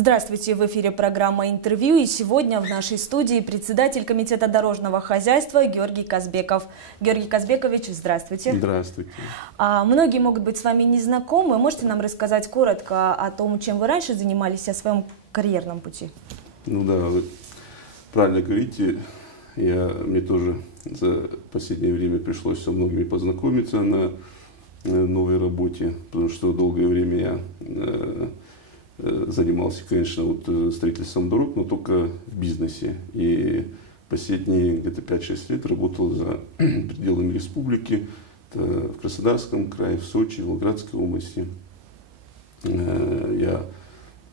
Здравствуйте, в эфире программа «Интервью», и сегодня в нашей студии председатель Комитета дорожного хозяйства Георгий Казбеков. Георгий Казбекович, здравствуйте. Здравствуйте. Многие могут быть с вами не знакомы. Можете нам рассказать коротко о том, чем вы раньше занимались, о своем карьерном пути? Ну да, вы правильно говорите. Мне тоже за последнее время пришлось со многими познакомиться на новой работе, потому что долгое время я занимался, конечно, строительством дорог, но только в бизнесе. И последние где-то 5-6 лет работал за пределами республики, в Краснодарском крае, в Сочи, в Волгоградской области. Я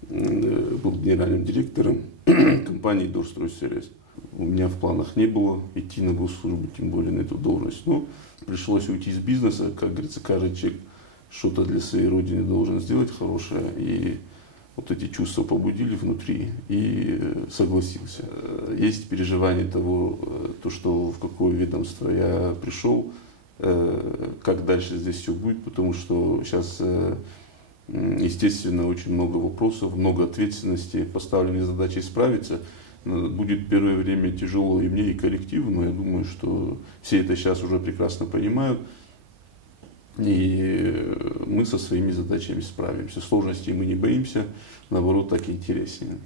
был генеральным директором компании «Дорстройсервис». У меня в планах не было идти на госслужбу, тем более на эту должность. Но пришлось уйти из бизнеса. Как говорится, каждый человек что-то для своей родины должен сделать хорошее. И вот эти чувства побудили внутри, и согласился. Есть переживание того, что в какое ведомство я пришел, как дальше здесь все будет, потому что сейчас, естественно, очень много вопросов, много ответственности, поставлены задачи справиться. Будет первое время тяжело и мне, и коллективу, но я думаю, что все это сейчас уже прекрасно понимают. И мы со своими задачами справимся. Сложностей мы не боимся, наоборот, так интереснее.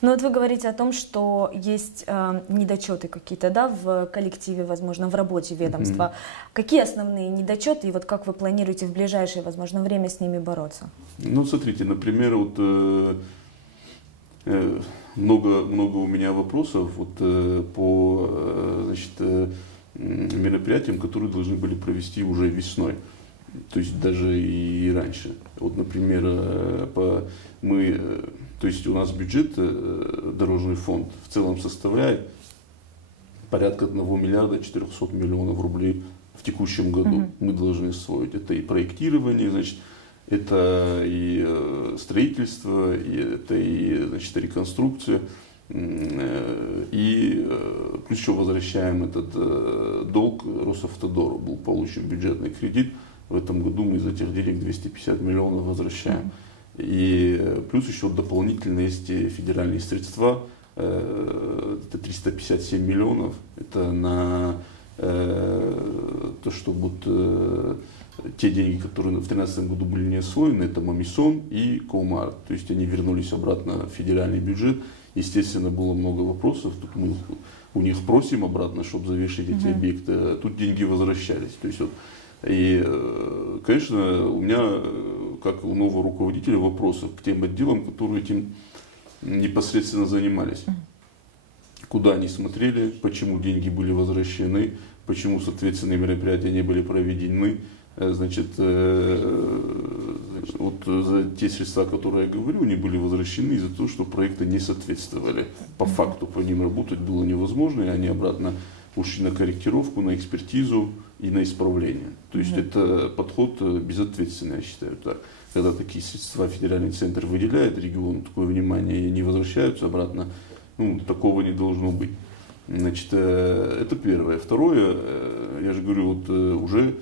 Ну вот вы говорите о том, что есть недочеты какие-то, да, в коллективе, возможно, в работе ведомства. Какие основные недочеты и вот как вы планируете в ближайшее, возможно, время с ними бороться? Ну, смотрите, например, много у меня вопросов по мероприятиям, которые должны были провести уже весной. То есть даже и раньше. Например, у нас бюджет, дорожный фонд в целом составляет порядка 1 миллиарда 400 миллионов рублей в текущем году. Мы должны освоить. Это и проектирование, это и строительство, это и реконструкция. И плюс еще возвращаем этот долг Росавтодору. Был получен бюджетный кредит. В этом году мы из этих денег 250 миллионов возвращаем. И плюс еще дополнительно есть федеральные средства. Это 357 миллионов. Это на то, что те деньги, которые в 2013 году были не освоены, это Мамисон и Коумар. То есть они вернулись обратно в федеральный бюджет. Естественно, было много вопросов. Тут мы у них просим обратно, чтобы завершить эти объекты. А тут деньги возвращались. То есть и, конечно, у меня, как у нового руководителя, вопросов к тем отделам, которые этим непосредственно занимались. Куда они смотрели, почему деньги были возвращены, почему соответственные мероприятия не были проведены. За те средства, которые я говорю, они были возвращены из-за того, что проекты не соответствовали. По факту по ним работать было невозможно, и они обратно ушли на корректировку, на экспертизу и на исправление. То есть это подход безответственный, я считаю так. Когда такие средства федеральный центр выделяет региону такое внимание и они возвращаются обратно, такого не должно быть. Это первое. Второе, я же говорю, уже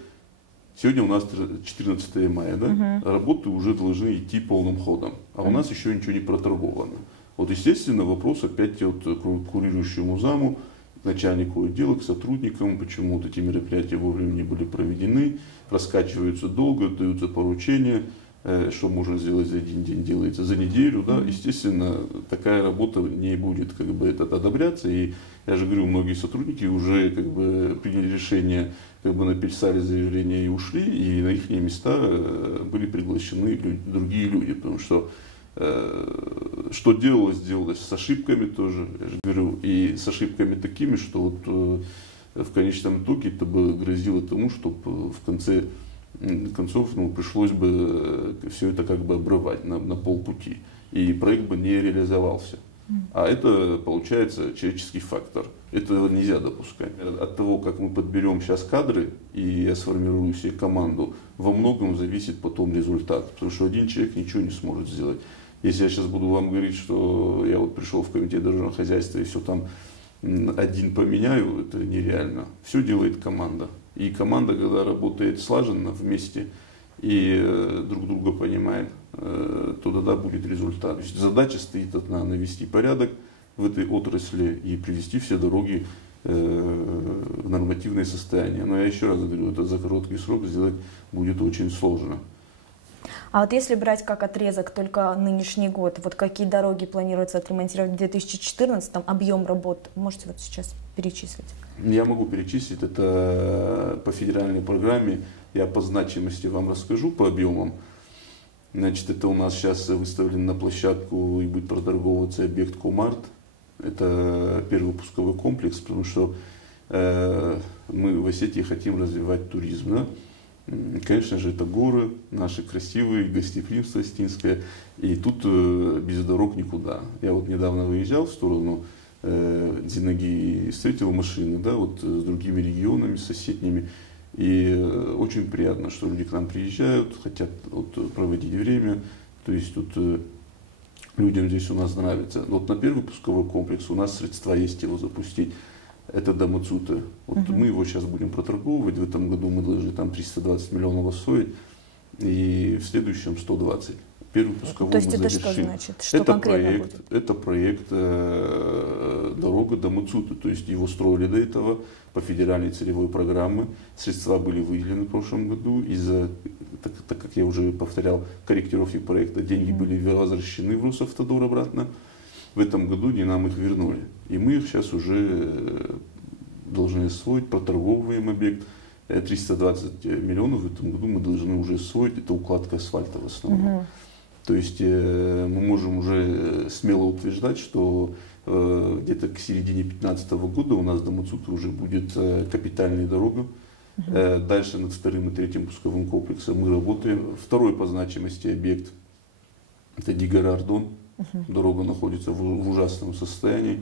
сегодня у нас 14 мая, да? Работы уже должны идти полным ходом, а у нас еще ничего не проторговано. Естественно, вопрос опять к курирующему заму, начальнику отдела, к сотрудникам, почему эти мероприятия вовремя не были проведены, раскачиваются долго, даются поручения, что можно сделать за один день, делается за неделю, да, естественно, такая работа не будет одобряться, и я же говорю, многие сотрудники уже приняли решение, написали заявление и ушли, и на их места были приглашены другие люди, потому что делалось с ошибками тоже, я же говорю, и с ошибками такими, что в конечном итоге это бы грозило тому, что в конце концов пришлось бы все это обрывать на полпути, и проект бы не реализовался. А это, получается, человеческий фактор. Этого нельзя допускать. От того, как мы подберем сейчас кадры, и я сформирую себе команду, во многом зависит потом результат. Потому что один человек ничего не сможет сделать. Если я сейчас буду вам говорить, что я пришел в комитет дорожного хозяйства и все там один поменяю, это нереально. Все делает команда. И команда, когда работает слаженно вместе и друг друга понимает, то тогда будет результат. То есть задача стоит одна: навести порядок в этой отрасли и привести все дороги в нормативное состояние. Но я еще раз говорю, это за короткий срок сделать будет очень сложно. А вот если брать как отрезок только нынешний год, вот какие дороги планируется отремонтировать в 2014, объем работ, можете вот сейчас перечислить? Я могу перечислить, это по федеральной программе, я по значимости вам расскажу, по объемам. Значит, это у нас сейчас выставлен на площадку и будет проторговываться объект Комарт. Это первый пусковой комплекс, потому что мы в Осетии хотим развивать туризм. Да? Конечно же, это горы наши красивые, гостеприимство осетинское, и тут без дорог никуда. Я вот недавно выезжал в сторону Зинаги и встретил машины, да, вот с другими регионами, с соседними, и очень приятно, что люди к нам приезжают, хотят вот проводить время, то есть тут людям здесь у нас нравится. Вот на первый пусковой комплекс у нас средства есть его запустить. Это до Мацута. Вот мы его сейчас будем проторговывать. В этом году мы должны там 320 миллионов освоить. И в следующем 120. Первый пусковой То есть мы это завершим. что значит? Что конкретно будет? Это проект дорога до Мацута. То есть его строили до этого по федеральной целевой программе. Средства были выделены в прошлом году. Из-за, так как я уже повторял, корректировки проекта, деньги были возвращены в Росавтодор обратно. В этом году нам их вернули. И мы их сейчас уже должны освоить, проторговываем объект. 320 миллионов в этом году мы должны уже освоить. Это укладка асфальта в основном. То есть мы можем уже смело утверждать, что где-то к середине 2015 года у нас до Мацута уже будет капитальная дорога. Дальше над вторым и третьим пусковым комплексом мы работаем. Второй по значимости объект — это Дигара-Ардон. Дорога находится в ужасном состоянии.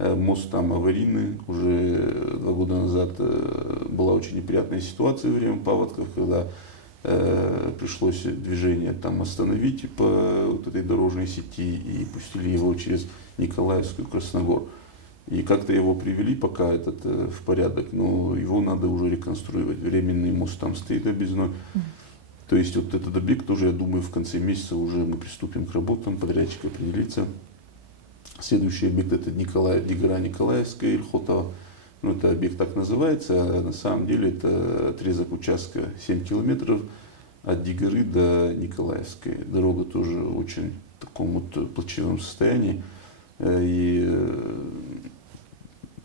Мост там аварийный. Уже 2 года назад была очень неприятная ситуация во время паводков, когда пришлось движение там остановить по вот этой дорожной сети и пустили его через Николаевскую, Красногор. И как-то его привели пока в порядок, но его надо уже реконструировать. Временный мост там стоит объездной. То есть вот этот объект тоже, я думаю, в конце месяца уже мы приступим к работам, подрядчик определится. Следующий объект — это Дигара Николаевская, Ильхотова. Ну, это объект так называется, а на самом деле это отрезок участка 7 километров от Дигары до Николаевской. Дорога тоже очень в таком вот плачевном состоянии. И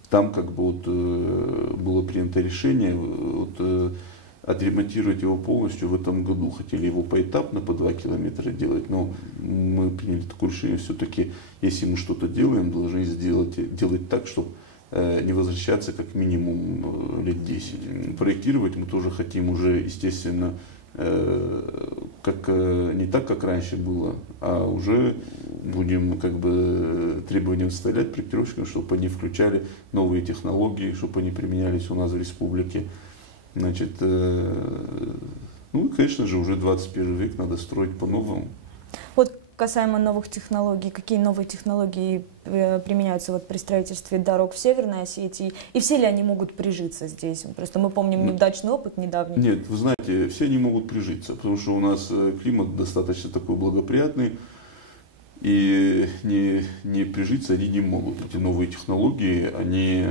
там как бы вот было принято решение вот отремонтировать его полностью в этом году. Хотели его поэтапно по 2 километра делать, но мы приняли такое решение, все-таки, если мы что-то делаем, должны делать так, чтобы не возвращаться как минимум лет 10. Проектировать мы тоже хотим уже, естественно, не так, как раньше было, а уже будем как бы требованиям вставлять проектировщикам, чтобы они включали новые технологии, чтобы они применялись у нас в республике. Значит, ну, конечно же, уже 21 век, надо строить по-новому. Вот касаемо новых технологий, какие новые технологии применяются вот при строительстве дорог в Северной Осетии, и все ли они могут прижиться здесь? Просто мы помним неудачный опыт недавний. Нет, вы знаете, все они могут прижиться, потому что у нас климат достаточно такой благоприятный, и не прижиться они не могут. Эти новые технологии, они,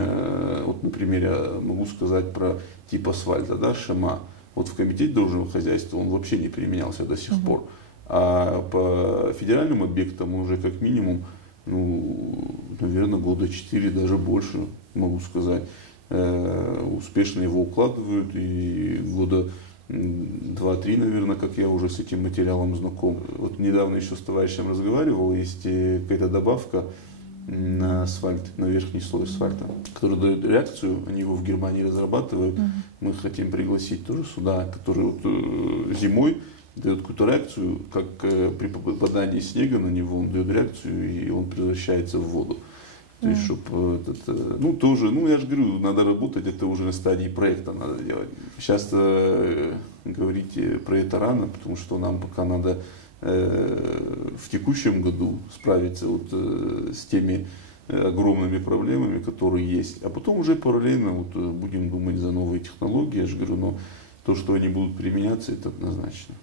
вот, например, я могу сказать про тип асфальта, да, ШМА. Вот в комитете дорожного хозяйства он вообще не применялся до сих пор. А по федеральным объектам уже как минимум, ну, наверное, года 4, даже больше, могу сказать, успешно его укладывают, и года 2-3, наверное, как я уже с этим материалом знаком. Вот недавно еще с товарищем разговаривал, есть какая-то добавка на асфальт, на верхний слой асфальта, который дает реакцию, они его в Германии разрабатывают. Мы хотим пригласить тоже сюда, который вот зимой дает какую-то реакцию, как при попадании снега на него, он дает реакцию, и он превращается в воду. То есть, чтобы ну, тоже, ну, я же говорю, надо работать, это уже на стадии проекта надо делать. Сейчас говорить про это рано, потому что нам пока надо в текущем году справиться вот с теми огромными проблемами, которые есть. А потом уже параллельно вот будем думать за новые технологии. Я же говорю, но То, что они будут применяться, это однозначно.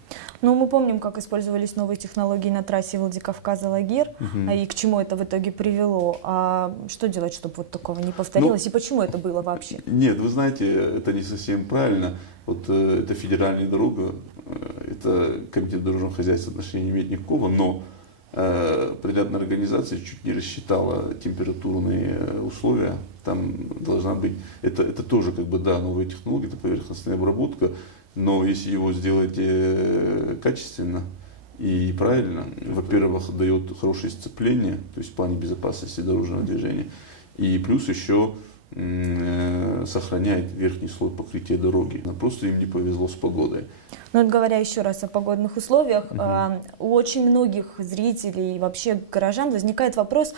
Ну, мы помним, как использовались новые технологии на трассе Владикавказ-Алагир, и к чему это в итоге привело. А что делать, чтобы вот такого не повторилось, и почему это было вообще? Нет, вы знаете, это не совсем правильно. Вот это федеральная дорога, это комитет дорожного хозяйства отношения не имеет никакого, но подрядная организация чуть не рассчитала температурные условия. Там должна быть, это тоже как бы, да, новые технологии, это поверхностная обработка, но если его сделать качественно и правильно, во-первых, дает хорошее сцепление, то есть в плане безопасности дорожного движения, и плюс еще сохраняет верхний слой покрытия дороги. Просто им не повезло с погодой. Ну, вот говоря еще раз о погодных условиях, у очень многих зрителей и вообще горожан возникает вопрос,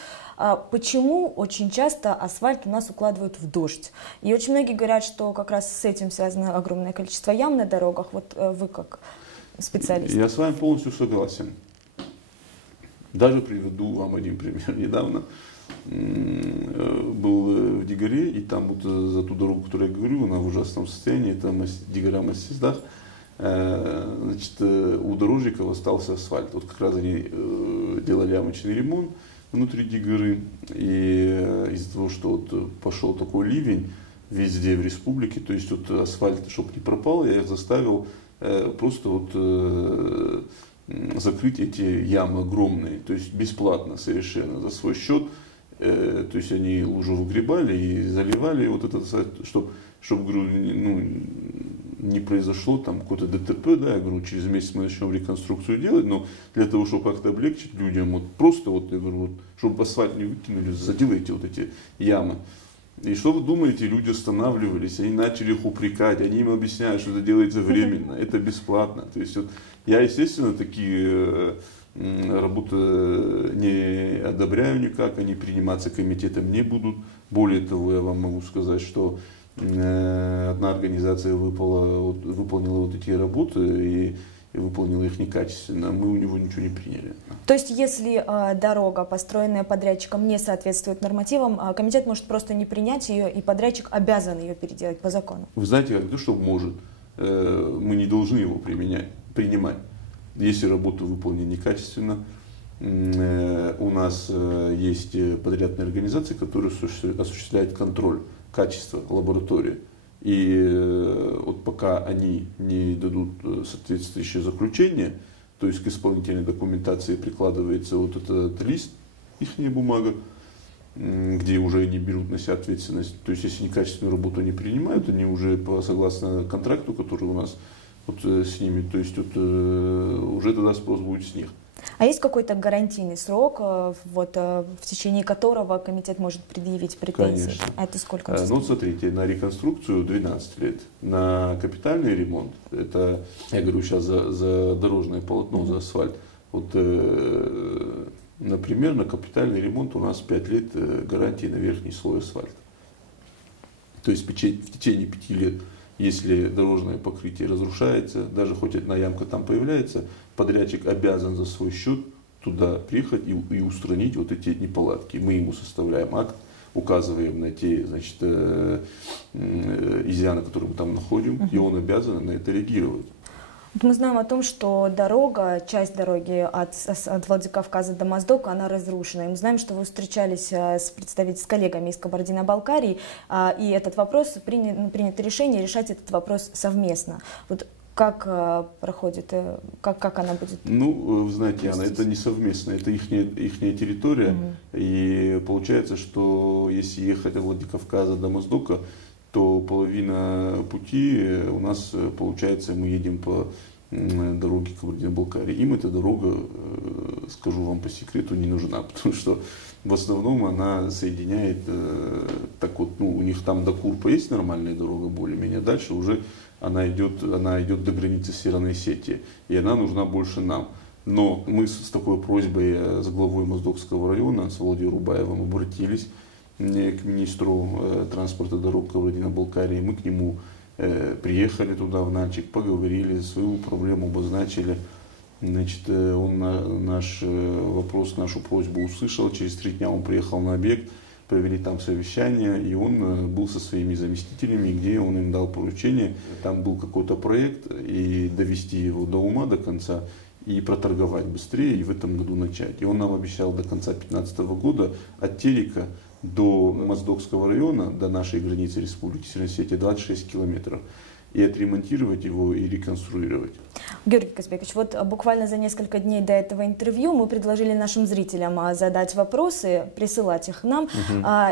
почему очень часто асфальт у нас укладывают в дождь. И очень многие говорят, что как раз с этим связано огромное количество ям на дорогах. Вот вы как специалист. Я с вами полностью согласен. Даже приведу вам один пример. Недавно был в Дигаре, и там вот за ту дорогу, которую я говорю, она в ужасном состоянии, там Дигара-Массиздах, значит, у дорожников остался асфальт. Вот как раз они делали ямочный ремонт внутри Дигары, и из-за того, что вот пошел такой ливень везде в республике, то есть вот асфальт, чтобы не пропал, я их заставил просто вот закрыть эти ямы огромные, то есть бесплатно совершенно за свой счет. То есть они лужу выгребали и заливали вот это, чтобы говорю, ну, не произошло там какое-то ДТП, да, я говорю, через месяц мы начнем реконструкцию делать, но для того, чтобы как-то облегчить людям, вот просто вот, я говорю, вот, чтобы асфальт не выкинули, заделайте вот эти ямы. И что вы думаете, люди останавливались, они начали их упрекать, они им объясняют, что это делается временно, это бесплатно. То есть вот, я, естественно, такие работы не одобряю никак, они приниматься комитетом не будут. Более того, я вам могу сказать, что одна организация выполнила вот эти работы и выполнила их некачественно, мы у него ничего не приняли. То есть, если дорога, построенная подрядчиком, не соответствует нормативам, комитет может просто не принять ее, и подрядчик обязан ее переделать по закону? Вы знаете, как то, что может, мы не должны его принимать. Если работа выполнена некачественно, у нас есть подрядные организации, которые осуществляют контроль качества лаборатории. И вот пока они не дадут соответствующее заключение, то есть к исполнительной документации прикладывается вот этот лист, их бумага, где уже они берут на себя ответственность. То есть если некачественную работу не принимают, они уже согласно контракту, который у нас вот с ними, то есть вот, уже тогда спрос будет с них. А есть какой-то гарантийный срок, вот, в течение которого комитет может предъявить претензии? Конечно. А это сколько? Ну, смотрите, на реконструкцию 12 лет, на капитальный ремонт, это, я говорю сейчас за дорожное полотно, за асфальт, вот, например, на капитальный ремонт у нас 5 лет гарантии на верхний слой асфальта. То есть в течение 5 лет, если дорожное покрытие разрушается, даже хоть одна ямка там появляется, подрядчик обязан за свой счет туда приехать и устранить вот эти неполадки. Мы ему составляем акт, указываем на те, значит, изъяны, которые мы там находим, и он обязан на это реагировать. Мы знаем о том, что дорога, часть дороги от Владикавказа до Моздока, она разрушена. И мы знаем, что вы встречались с коллегами из Кабардино-Балкарии, и этот вопрос, принято решение решать этот вопрос совместно. Вот как проходит, как она будет? Ну, вы знаете, Анна, это не совместно, это ихняя территория. И получается, что если ехать от Владикавказа до Моздока, то половина пути у нас, получается, мы едем по дороге Кабардино-Балкарии. Им эта дорога, скажу вам по секрету, не нужна, потому что в основном она соединяет, так вот, ну, у них там до Курпа есть нормальная дорога, более-менее, дальше уже она идет до границы Северной Осетии, и она нужна больше нам. Но мы с такой просьбой с главой Моздокского района, с Володей Рубаевым, обратились к министру транспорта дорог Кабардино-Балкарии. Мы к нему приехали туда, в Нальчик, поговорили, свою проблему обозначили. Значит, он наш вопрос, нашу просьбу услышал. Через 3 дня он приехал на объект, провели там совещание, и он был со своими заместителями, где он им дал поручение. Там был какой-то проект, и довести его до ума, до конца, и проторговать быстрее, и в этом году начать. И он нам обещал до конца 2015 года от Терека до Моздокского района, до нашей границы Республики Северной Осетии, 26 километров. И отремонтировать его, и реконструировать. Георгий Казбекович, вот буквально за несколько дней до этого интервью мы предложили нашим зрителям задать вопросы, присылать их нам.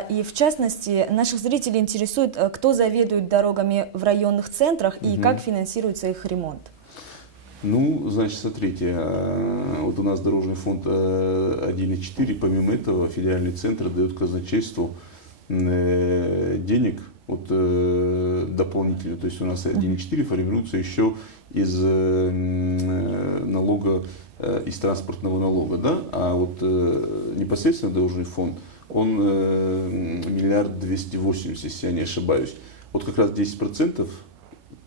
И в частности, наших зрителей интересует, кто заведует дорогами в районных центрах и как финансируется их ремонт. Ну, значит, смотрите, вот у нас Дорожный фонд 1,4, помимо этого федеральный центр дает казначейству денег вот, дополнительно, то есть у нас 1,4 формируется еще из налога, из транспортного налога, да, а вот непосредственно Дорожный фонд, он 1 280 000 000, если я не ошибаюсь. Вот как раз 10%,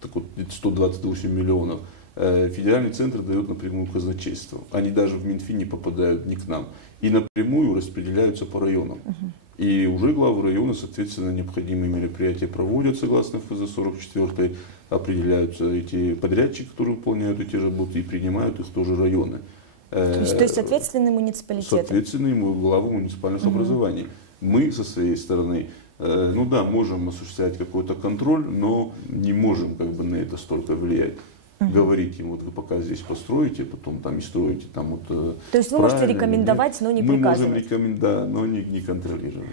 так вот 128 миллионов, федеральный центр дает напрямую казначейству. Они даже в Минфин не попадают, не к нам. И напрямую распределяются по районам. И уже главы района, соответственно, необходимые мероприятия проводят согласно ФЗ-44, определяются эти подрядчики, которые выполняют эти работы, и принимают их тоже районы. То есть ответственные муниципалитеты? Соответственные главы муниципальных образований. Мы со своей стороны, ну да, можем осуществлять какой-то контроль, но не можем как бы на это столько влиять. Говорить им, вот вы пока здесь построите, потом там и строите. Там вот, то есть вы можете рекомендовать, но не приказывать? Мы можем рекомендовать, но не контролировать.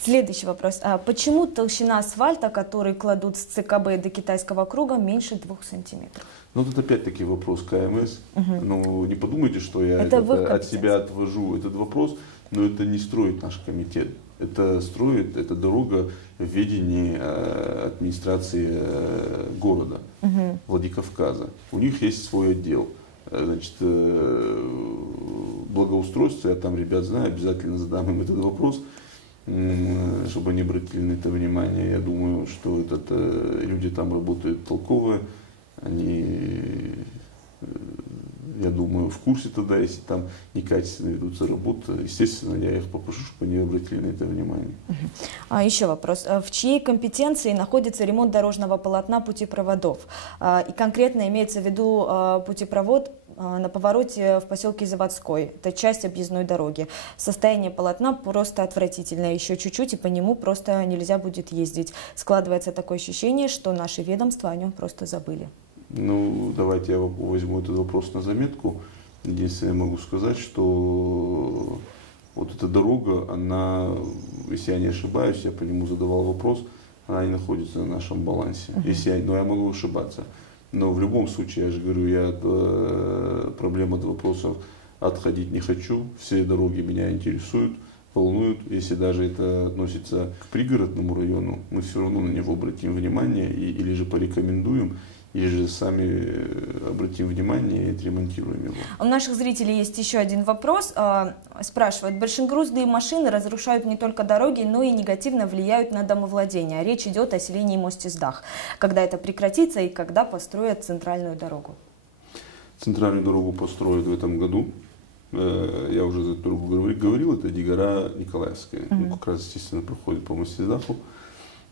Следующий вопрос. Почему толщина асфальта, который кладут с ЦКБ до Китайского круга, меньше 2 сантиметров? Ну, тут опять-таки вопрос КМС. Ну, не подумайте, что я от себя отвожу этот вопрос, но это не строит наш комитет. Это строит, это дорога в ведении администрации города Владикавказа. У них есть свой отдел. Значит, благоустройство, я там ребят знаю, обязательно задам им этот вопрос, чтобы они обратили на это внимание. Я думаю, что люди там работают толковые, они, я думаю, в курсе тогда, если там некачественно ведутся работы, естественно, я их попрошу, чтобы они обратили на это внимание. Еще вопрос. В чьей компетенции находится ремонт дорожного полотна путепроводов? И конкретно имеется в виду путепровод на повороте в поселке Заводской. Это часть объездной дороги. Состояние полотна просто отвратительное. Еще чуть-чуть, и по нему просто нельзя будет ездить. Складывается такое ощущение, что наши ведомства о нем просто забыли. Ну, давайте я возьму этот вопрос на заметку. Единственное, я могу сказать, что вот эта дорога, она, если я не ошибаюсь, я по нему задавал вопрос, она не находится на нашем балансе. Но я могу ошибаться. Но в любом случае, я же говорю, я от проблем, от вопросов отходить не хочу. Все дороги меня интересуют, волнуют. Если даже это относится к пригородному району, мы все равно на него обратим внимание или же порекомендуем, или же сами обратим внимание и отремонтируем его. У наших зрителей есть еще один вопрос. Спрашивают, большегрузные машины разрушают не только дороги, но и негативно влияют на домовладение. Речь идет о селении Мостиздах. Когда это прекратится и когда построят центральную дорогу? Центральную дорогу построят в этом году. Я уже за эту дорогу говорил, это Дигара Николаевская. Ну, как раз, естественно, проходит по Мостиздаху,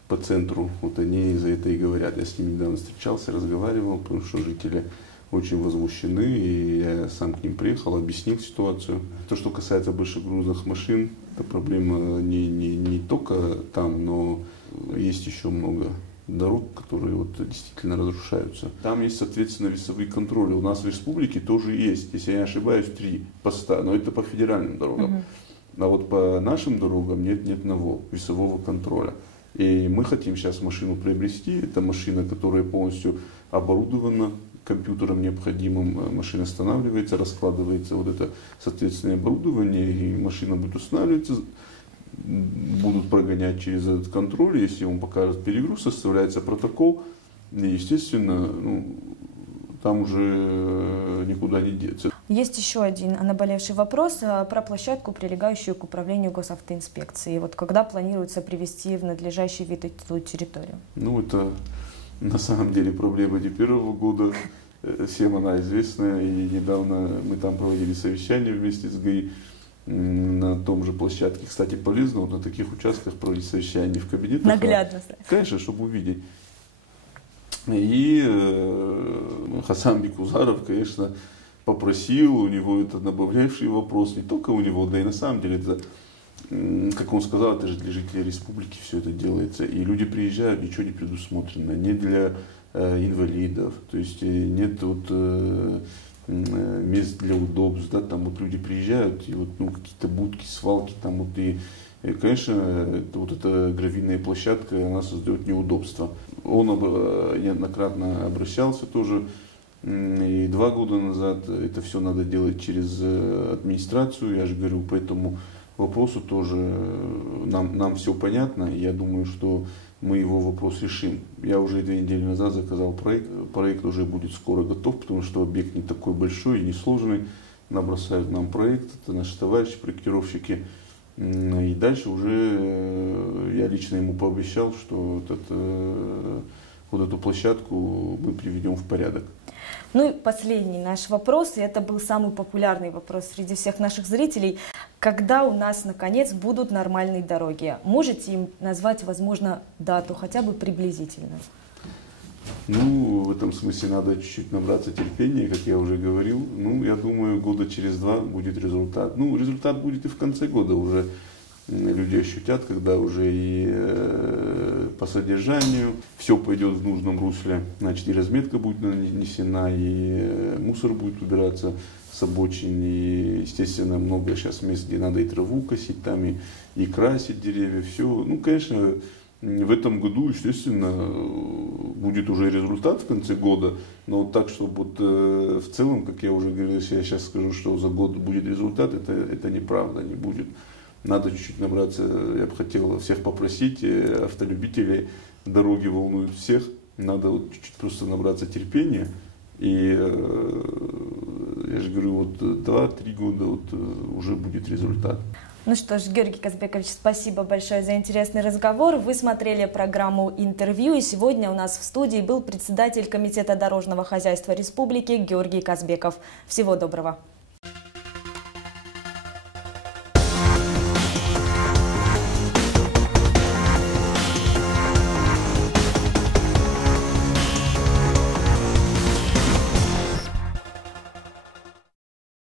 по центру. Вот они за это и говорят. Я с ними недавно встречался, разговаривал, потому что жители очень возмущены, и я сам к ним приехал, объяснил ситуацию. То, что касается большегрузных машин, это проблема не только там, но есть еще много дорог, которые вот действительно разрушаются. Там есть, соответственно, весовые контроли. У нас в республике тоже есть, если я не ошибаюсь, 3 поста, но это по федеральным дорогам. А вот по нашим дорогам нет ни одного весового контроля. И мы хотим сейчас машину приобрести. Это машина, которая полностью оборудована компьютером необходимым. Машина останавливается, раскладывается вот это соответственное оборудование, и машина будет устанавливаться, будут прогонять через этот контроль. Если он покажет перегруз, составляется протокол. И, естественно, там уже никуда не деться. Есть еще один наболевший вопрос про площадку, прилегающую к управлению госавтоинспекции. Вот когда планируется привести в надлежащий вид эту территорию? Ну, это на самом деле проблема не первого года. Всем она известна. И недавно мы там проводили совещание вместе с ГАИ. на том же площадке. Кстати, полезно вот на таких участках проводить совещания в кабинетах. Наглядно. Конечно, чтобы увидеть. И Хасан Бекузаров, конечно, попросил, у него это набавлявший вопрос, не только у него, да и на самом деле это, как он сказал, это же для жителей республики все это делается. И люди приезжают, ничего не предусмотрено, не для инвалидов, то есть нет вот мест для удобств, да, там вот люди приезжают, и вот, ну, какие-то будки, свалки, там вот, и конечно, вот эта гравийная площадка, она создает неудобства. Он неоднократно обращался тоже, и 2 года назад, это все надо делать через администрацию, я же говорю, по этому вопросу тоже нам все понятно, и я думаю, что мы его вопрос решим. Я уже 2 недели назад заказал проект уже будет скоро готов, потому что объект не такой большой и не сложный, набросают нам проект, это наши товарищи, проектировщики. И дальше уже я лично ему пообещал, что вот эту площадку мы приведем в порядок. Ну и последний наш вопрос, и это был самый популярный вопрос среди всех наших зрителей. Когда у нас, наконец, будут нормальные дороги? Можете им назвать, возможно, дату, хотя бы приблизительно? Ну, в этом смысле надо чуть-чуть набраться терпения, как я уже говорил. Ну, я думаю, года через 2 будет результат. Ну, результат будет и в конце года уже. Люди ощутят, когда уже и по содержанию все пойдет в нужном русле. Значит, и разметка будет нанесена, и мусор будет убираться с обочин. И, естественно, много сейчас мест, где надо и траву косить, там и красить деревья. Все. Ну, конечно, в этом году, естественно, будет уже результат в конце года, но вот так, чтобы вот, в целом, как я уже говорил, если я сейчас скажу, что за год будет результат, это неправда, не будет. Надо чуть-чуть набраться, я бы хотел всех попросить, автолюбителей, дороги волнуют всех, надо вот чуть-чуть просто набраться терпения, и я же говорю, вот 2-3 года вот уже будет результат. Ну что ж, Георгий Казбекович, спасибо большое за интересный разговор. Вы смотрели программу «Интервью», и сегодня у нас в студии был председатель Комитета дорожного хозяйства Республики Георгий Казбеков. Всего доброго.